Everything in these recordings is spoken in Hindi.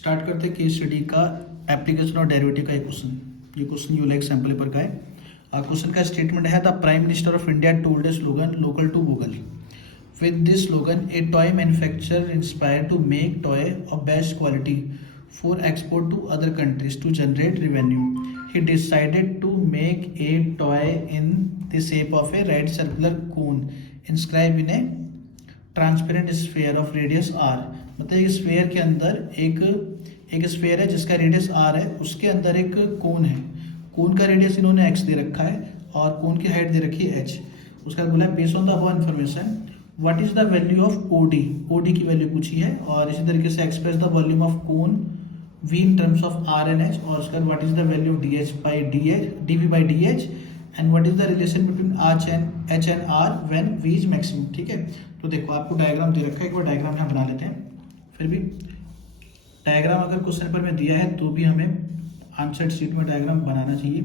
स्टार्ट करते हैं केस स्टडी का एप्लीकेशन और डेरिवेटिव का एक क्वेश्चन। ये question you like sample paper का है। क्वेश्चन का स्टेटमेंट है the prime minister of India told a slogan local to vocal. With this slogan a toy manufacturer inspire to make toy of best quality for export to other countries to generate revenue. He decided to make a toy in the shape of a red circular cone inscribed in a transparent sphere of radius R. मतलब एक स्फेयर के अंदर एक स्फेयर है जिसका रेडियस आर है, उसके अंदर एक कोन है। कोन का रेडियस इन्होंने एक्स दे रखा है और कोन की हाइट दे रखी है एच। उसका बोला है based on the above information what is the value of OD. OD की वैल्यू पूछी है और इसी तरीके से express the volume of cone V in terms of R and H. और उसका what is the value of D H by D H D V by D H and what is the relation between H and R when V is maximum. ठीक है, तो देखो आपको डायग्राम दे रखा है, एक बार डायग्राम यहाँ बना लेते हैं। फिर भी डायग्राम अगर क्वेश्चन पेपर में दिया है तो भी हमें आंसर शीट में डायग्राम बनाना चाहिए।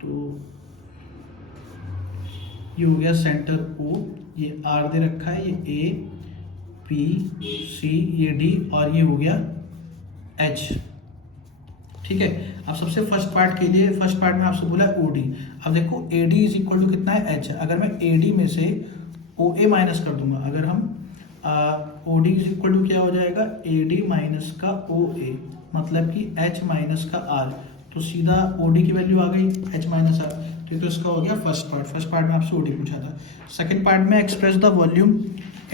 तो ये हो गया सेंटर ओ, ये आर दे रखा है, ये ए पी सी, ये डी और ये हो गया एच। ठीक है, अब सबसे फर्स्ट पार्ट के लिए फर्स्ट पार्ट में आपसे बोला है ओडी। अब देखो एडी इज इक्वल टू कितना है एच। अगर मैं एडी में से ओ ए माइनस कर दूंगा, अगर हम ओडी इज इक्वल टू क्या हो जाएगा एडी माइनस का ओ ए, मतलब कि एच माइनस का आर। तो सीधा ओडी की वैल्यू आ गई एच माइनस आर। तो इसका हो गया फर्स्ट पार्ट। फर्स्ट पार्ट में आपसे ओडी पूछा था। सेकेंड पार्ट में express the volume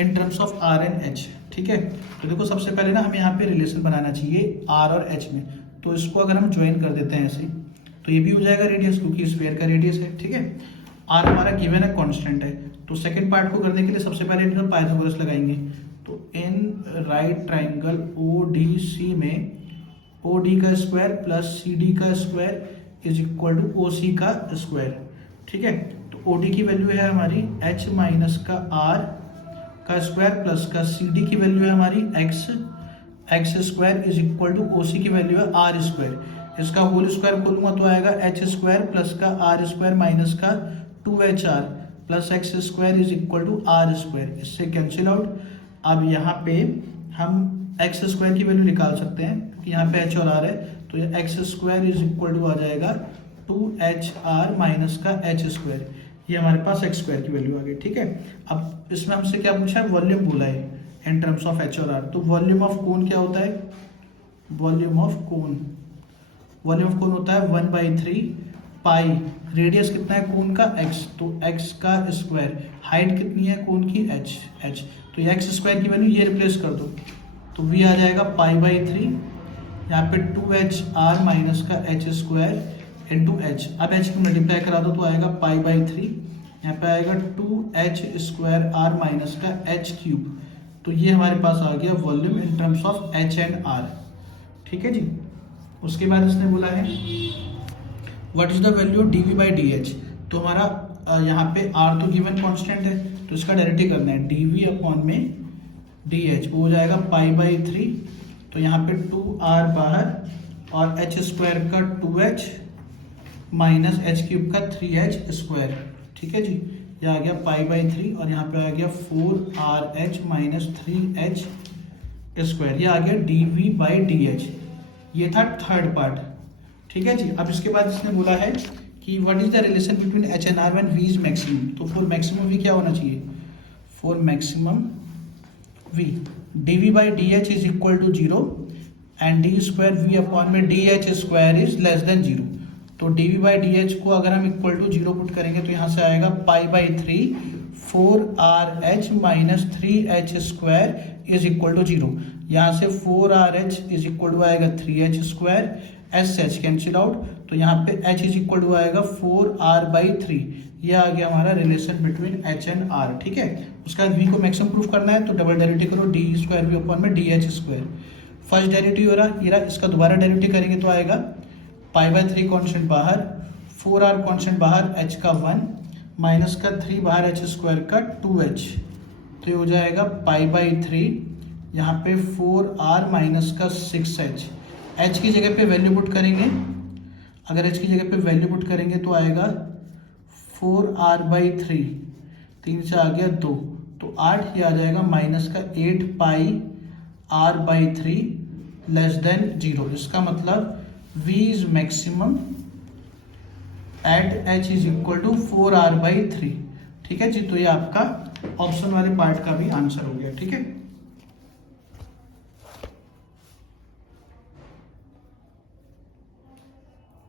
in terms of R and H. ठीक है, तो देखो सबसे पहले ना हमें यहाँ पे रिलेशन बनाना चाहिए आर और एच में। तो इसको अगर हम ज्वाइन कर देते हैं ऐसे, तो ये भी हो जाएगा रेडियस, क्योंकि स्फीयर का रेडियस है। ठीक है, आर हमारा गिवन है, कांस्टेंट है। तो सेकंड पार्ट को करने के लिए सबसे पहले हम पाइथागोरस लगाएंगे। तो in right triangle O D C में ओ डी का स्क्वायर प्लस सी डी का square is equal to O C का स्क्वायर। ठीक है, तो ओ डी की वैल्यू है हमारी एच माइनस का आर का स्क्वायर प्लस का सी डी की वैल्यू है हमारी X square is equal to O C की वैल्यू है आर स्क्वायर। इसका होल स्क्वायर खोलूंगा तो आएगा एच स्क्वायर प्लस का आर स्क्वायर माइनस का 2HR plus X square is equal to R square. इससे कैंसिल आउट। अब यहाँ पे हम एक्स स्क्वायर की वैल्यू निकाल सकते हैं, क्योंकि यहाँ पे एच और आर है। तो ये X square is equal to आ जाएगा 2HR माइनस का एच स्क्वायर। ये हमारे पास एक्स स्क्वायर की वैल्यू आ गई। ठीक है, अब इसमें हमसे क्या पूछा है, वॉल्यूम बोला है इन टर्म्स ऑफ एच और आर। तो वॉल्यूम ऑफ कोन क्या होता है, वॉल्यूम ऑफ कोन होता है 1/3 पाई। रेडियस कितना है कोन का x, तो x का स्क्वायर। हाइट कितनी है कोन की h। तो ये x स्क्वायर की वैल्यू ये रिप्लेस कर दो, तो v आ जाएगा पाई/3। यहाँ पे 2HR माइनस का h स्क्वायर इंटू h। अब h को मल्टीप्लाई करा दो तो आएगा पाई/3। यहाँ पे आएगा 2h स्क्वायर r माइनस का h क्यूब। तो ये हमारे पास आ गया volume in terms of h and r। ठीक है जी। उसके बाद इसने बोला है what is the value D V by D H. तो हमारा यहाँ पे r तो गिवन कांस्टेंट है, तो इसका डायरेक्टली करना है डी वी अपॉन में डी एच हो जाएगा पाई/3। तो यहाँ पे 2r बाहर और h स्क्वायर का 2h माइनस h क्यूब का 3h स्क्वायर। ठीक है जी, ये आ गया पाई/3 और यहाँ पे आ गया 4RH माइनस 3h स्क्वायर। ये आ गया D V by D H. ये था थर्ड पार्ट। ठीक है जी। अब इसके बाद इसने बोला है कि what is the relation between H and R when V is maximum. तो फॉर मैक्सिमम वी क्या होना चाहिए, for maximum V D V by D H is equal to 0 and D square V upon में D H square is less than 0। तो D V by D H को अगर हम इक्वल टू 0 पुट करेंगे तो यहाँ से आएगा पाई/3 4RH minus 3h square is equal to 0। यहाँ से 4RH इज इक्वल टू आएगा 3h square, SH cancel out. तो यहाँ पे h इज इक्वल टू आएगा 4r/3। ये आ गया हमारा relation between h and r। ठीक है, उसके बाद v को मैक्सिमम प्रूफ करना है तो डबल डेरिवेटिव करो डी स्क्वायर वी अपॉन में D H square. First derivative हो रहा ये रहा, इसका दोबारा डेरिवेटिव करेंगे तो आएगा पाई/3 कॉन्स्टेंट बाहर, 4r कॉन्स्टेंट बाहर, h का 1 माइनस का 3 बाहर h स्क्वायर का 2h। तो ये हो जाएगा पाई/3। यहाँ पे 4r माइनस का 6h। h की जगह पे वैल्यू पुट करेंगे, अगर h की जगह पे वैल्यू पुट करेंगे तो आएगा 4r/3। 3 से आ गया 2, तो 8। ये आ जाएगा माइनस का 8 पाई r/3 लेस देन 0। इसका मतलब v is maximum at h is equal to 4r/3। ठीक है जी, तो ये आपका ऑप्शन वाले पार्ट का भी आंसर हो गया। ठीक है।